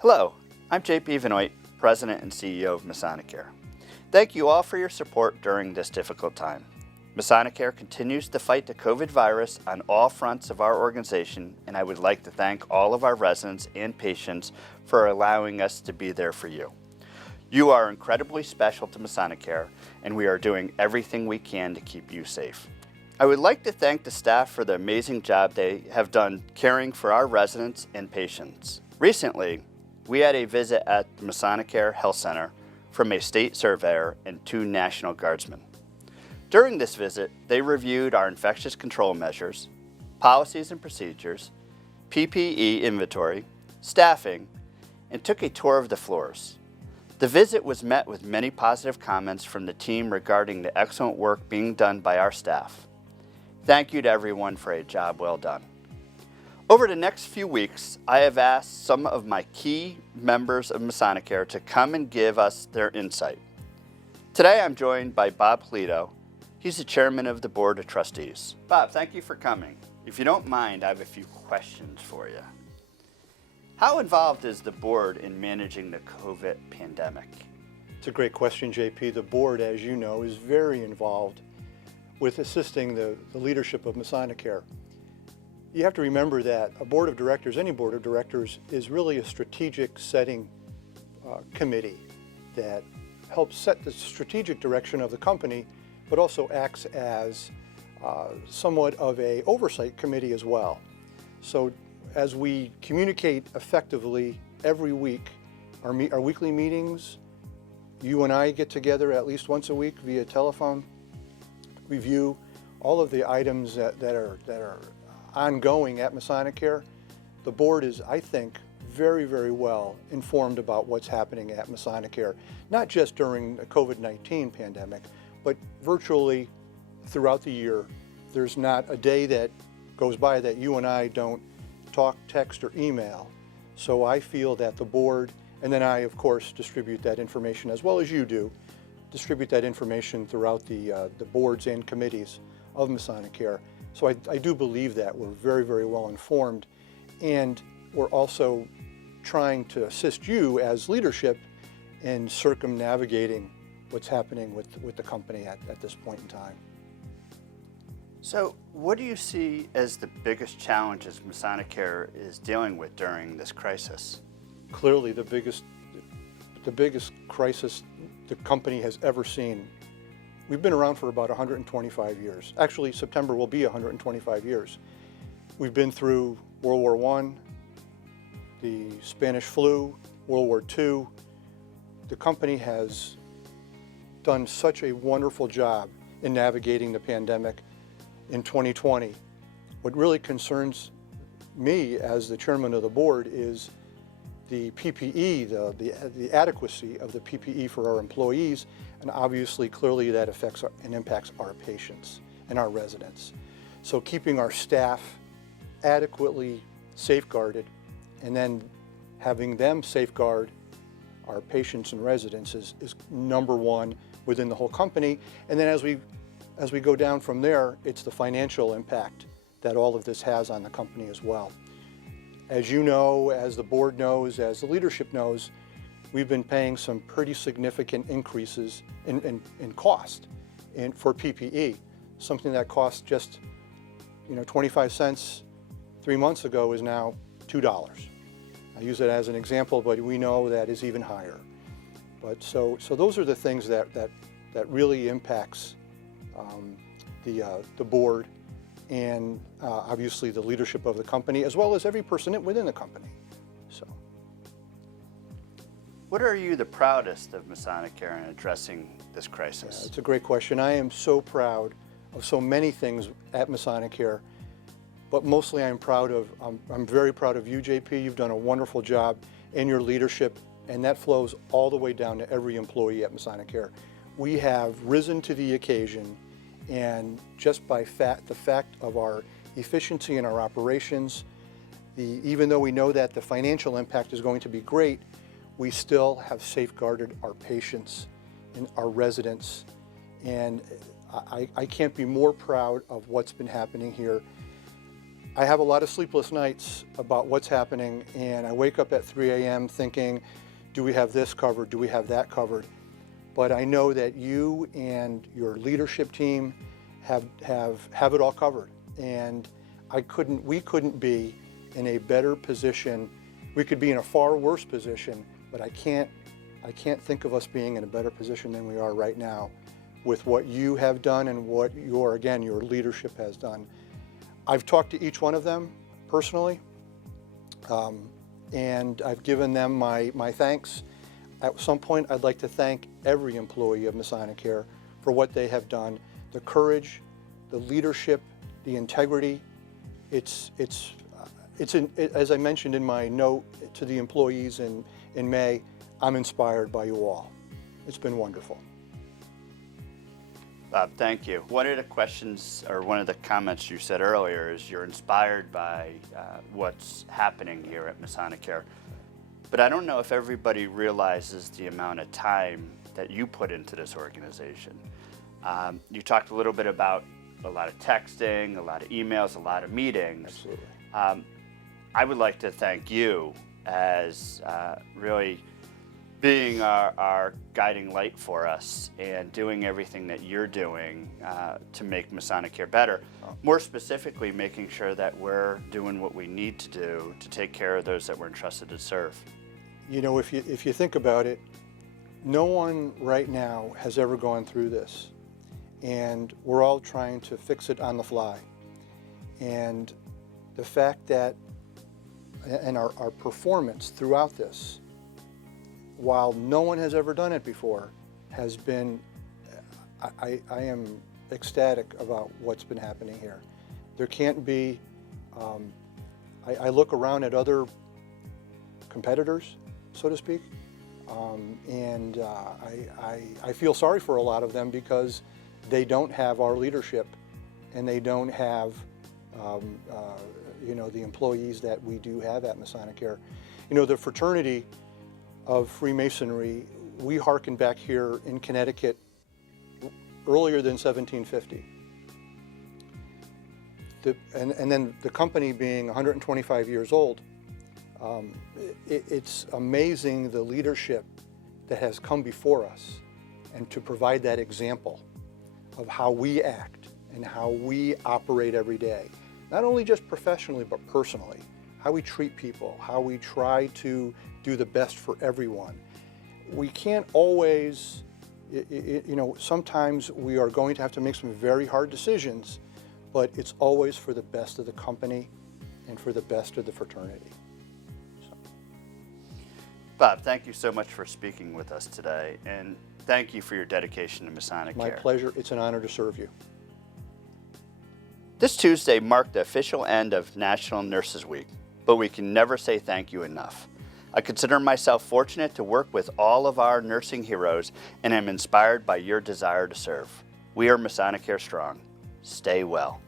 Hello, I'm JP Venoit, President and CEO of Masonicare. Thank you all for your support during this difficult time. Masonicare continues to fight the COVID virus on all fronts of our organization, and I would like to thank all of our residents and patients for allowing us to be there for you. You are incredibly special to Masonicare, and we are doing everything we can to keep you safe. I would like to thank the staff for the amazing job they have done caring for our residents and patients. Recently, we had a visit at the Masonicare Health Center from a state surveyor and 2 National Guardsmen. During this visit, they reviewed our infectious control measures, policies and procedures, PPE inventory, staffing, and took a tour of the floors. The visit was met with many positive comments from the team regarding the excellent work being done by our staff. Thank you to everyone for a job well done. Over the next few weeks, I have asked some of my key members of Masonicare to come and give us their insight. Today I'm joined by Bob Polito. He's the chairman of the Board of Trustees. Bob, thank you for coming. If you don't mind, I have a few questions for you. How involved is the board in managing the COVID pandemic? It's a great question, JP. The board, as you know, is very involved with assisting the leadership of Masonicare. You have to remember that a board of directors, any board of directors, is really a strategic setting committee that helps set the strategic direction of the company, but also acts as somewhat of an oversight committee as well. So as we communicate effectively every week, our weekly meetings, you and I get together at least once a week via telephone, review all of the items that are ongoing at Masonicare. The board is, I think, very, very well informed about what's happening at Masonicare, not just during the COVID-19 pandemic, but virtually throughout the year. There's not a day that goes by that you and I don't talk, text, or email. So I feel that the board, and then I, of course, distribute that information as well as you do, distribute that information throughout the boards and committees of Masonicare. So I do believe that we're very, very well informed, and we're also trying to assist you as leadership in circumnavigating what's happening with the company at this point in time. So what do you see as the biggest challenges Masonicare is dealing with during this crisis? Clearly the biggest crisis the company has ever seen. We've been around for about 125 years. Actually, September will be 125 years. We've been through World War I, the Spanish flu, World War II. The company has done such a wonderful job in navigating the pandemic in 2020. What really concerns me as the chairman of the board is the PPE, the adequacy of the PPE for our employees, and obviously clearly that affects and impacts our patients and our residents. So keeping our staff adequately safeguarded and then having them safeguard our patients and residents is number one within the whole company. And then as we go down from there, it's the financial impact that all of this has on the company as well. As you know, as the board knows, as the leadership knows, we've been paying some pretty significant increases in cost for PPE. Something that cost just 25 cents 3 months ago is now $2. I use it as an example, but we know that is even higher. But so those are the things that really impacts the board and obviously the leadership of the company, as well as every person within the company. So, what are you the proudest of Masonicare in addressing this crisis? Yeah, it's a great question. I am so proud of so many things at Masonicare, but mostly I'm very proud of you, JP. You've done a wonderful job in your leadership, and that flows all the way down to every employee at Masonicare. We have risen to the occasion, and just by the fact of our efficiency in our operations, even though we know that the financial impact is going to be great, we still have safeguarded our patients and our residents. And I can't be more proud of what's been happening here. I have a lot of sleepless nights about what's happening, and I wake up at 3 a.m. thinking, do we have this covered? Do we have that covered? But I know that you and your leadership team have it all covered, and we couldn't be in a better position. We could be in a far worse position, but I can't think of us being in a better position than we are right now with what you have done and what your leadership has done. I've talked to each one of them personally, and I've given them my thanks. At some point, I'd like to thank every employee of Masonicare for what they have done. The courage, the leadership, the integrity. As I mentioned in my note to the employees in May, I'm inspired by you all. It's been wonderful. Bob, thank you. One of the questions, or one of the comments you said earlier, is you're inspired by what's happening here at Masonicare. But I don't know if everybody realizes the amount of time that you put into this organization. You talked a little bit about a lot of texting, a lot of emails, a lot of meetings. Absolutely. I would like to thank you as really being our guiding light for us and doing everything that you're doing to make Masonicare better. More specifically, making sure that we're doing what we need to do to take care of those that we're entrusted to serve. You know, if you think about it, no one right now has ever gone through this, and we're all trying to fix it on the fly. And the fact that, and our performance throughout this, while no one has ever done it before, has been, I am ecstatic about what's been happening here. There can't be, I look around at other competitors, so to speak, and I feel sorry for a lot of them because they don't have our leadership, and they don't have the employees that we do have at Masonicare. You know, the fraternity of Freemasonry, we hearken back here in Connecticut earlier than 1750. And then the company being 125 years old, it's amazing the leadership that has come before us, and to provide that example of how we act and how we operate every day, not only just professionally but personally, how we treat people, how we try to do the best for everyone. We can't always, sometimes we are going to have to make some very hard decisions, but it's always for the best of the company and for the best of the fraternity. So. Bob, thank you so much for speaking with us today, and thank you for your dedication to Masonicare. My pleasure. It's an honor to serve you. This Tuesday marked the official end of National Nurses Week, but we can never say thank you enough. I consider myself fortunate to work with all of our nursing heroes, and am inspired by your desire to serve. We are Masonicare Strong. Stay well.